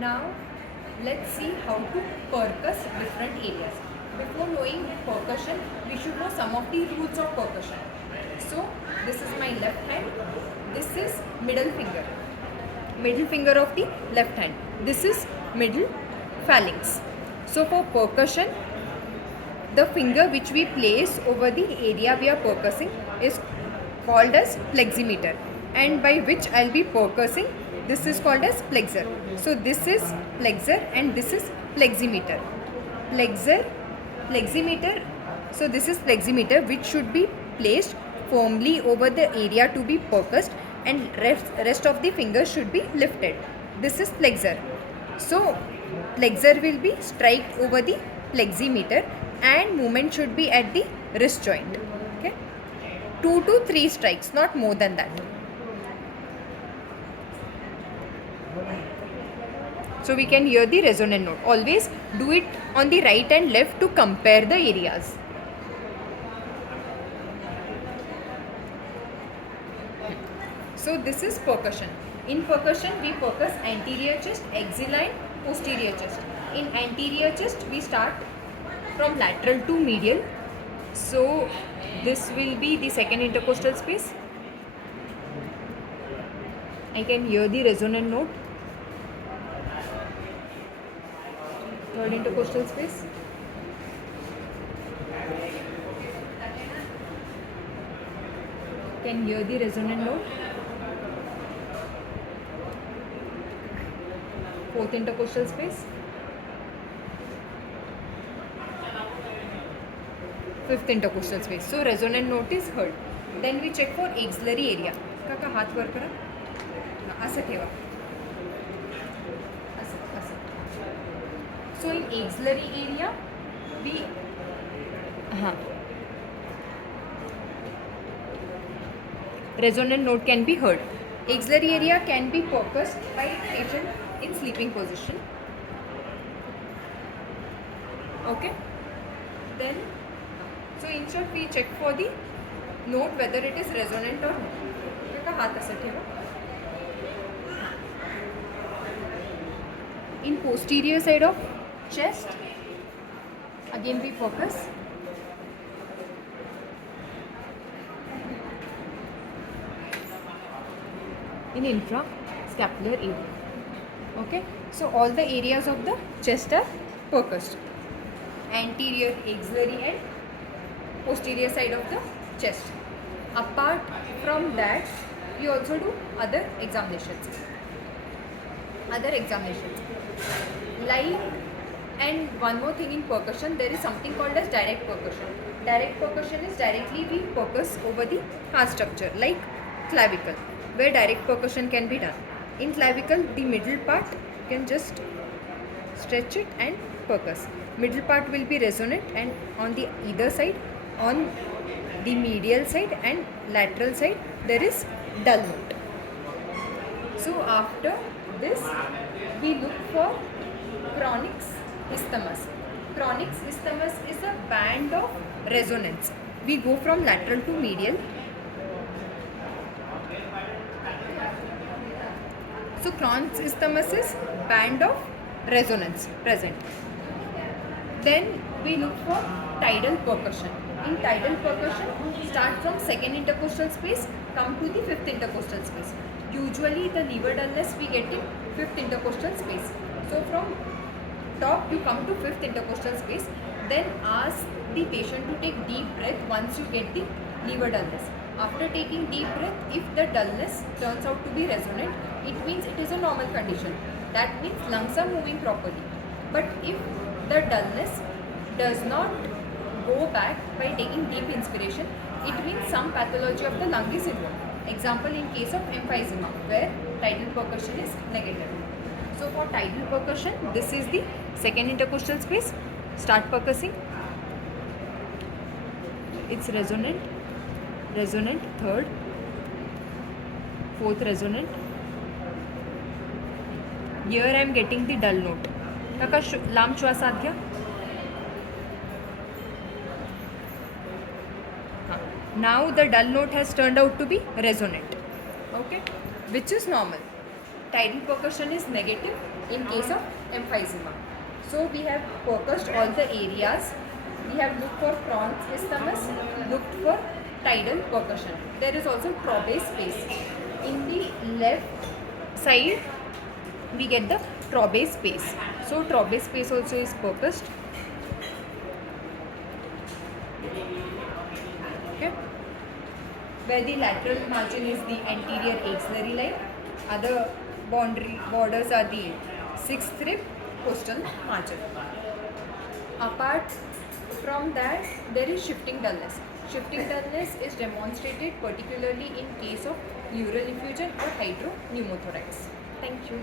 Now let's see how to percuss different areas. Before knowing percussion, we should know some of the rules of percussion. So this is my left hand. This is middle finger of the left hand. This is middle phalanx. So for percussion, the finger which we place over the area we are percussing is called as pleximeter, and by which I'll be percussing, this is called as plexer. So this is plexer and this is pleximeter. Pleximeter. So this is pleximeter, which should be placed firmly over the area to be percussed, and rest of the fingers should be lifted. This is plexer. So plexer will be striked over the pleximeter and movement should be at the wrist joint. Okay, 2 to 3 strikes, not more than that. So we can hear the resonant note. Always do it on the right and left to compare the areas. So this is percussion. In percussion, we percuss anterior chest, axilla and posterior chest. In anterior chest, we start from lateral to medial. So this will be the second intercostal space. I can hear the resonant note. Third intercostal space. Can hear the resonant note. Fourth intercostal space. Fifth intercostal space. So resonant note is heard. Then we check for axillary area. Kaka हाथ वर करा. असं ठेवा. असं. So in axillary area, we resonant note can be heard. Axillary area can be percussed by patient in sleeping position. Okay. Then, so in short, we check for the note whether it is resonant or not. Kaka हाथ असं ठेवा. In posterior side of chest, again we focus. In infrascapular area. Okay, so all the areas of the chest are percussed. Anterior, axillary and posterior side of the chest. Apart from that, we also do other examinations. Like, and one more thing in percussion, there is something called as direct percussion. Direct percussion is directly we percuss over the heart structure, like clavicle, where direct percussion can be done. In clavicle, the middle part, you can just stretch it and percuss. Middle part will be resonant, and on the either side, on the medial side and lateral side, there is dull note. So after this, we look for chronix isthmus. Chronix isthmus is a band of resonance. We go from lateral to medial. So chronix isthmus is band of resonance present. Then we look for tidal percussion. In tidal percussion, start from second intercostal space, come to the fifth intercostal space. Usually the lever dullness we get in fifth intercostal space. So from top you come to fifth intercostal space. Then ask the patient to take deep breath once you get the lever dullness. After taking deep breath, if the dullness turns out to be resonant, it means it is a normal condition. That means lungs are moving properly. But if the dullness does not go back by taking deep inspiration, it means some pathology of the lung is involved. Example in case of emphysema, where tidal percussion is negative. So for tidal percussion, this is the second intercostal space. Start percussing. It's resonant, third, fourth resonant. Here I am getting the dull note. Kaka लांब श्वास आत घ्या. Now the dull note has turned out to be resonant. Okay, which is normal. tidal percussion is negative in case of emphysema. So we have percussed all the areas. We have looked for Crohn's isthmus, looked for tidal percussion. There is also Trobbe space. In the left side, we get the Trobbe space. So Trobbe space also is percussed. Okay. Where the lateral margin is the anterior axillary line. Other borders are the sixth rib, costal margin. Apart from that, there is shifting dullness. Shifting dullness is demonstrated particularly in case of pleural effusion or hydropneumothorax. Thank you.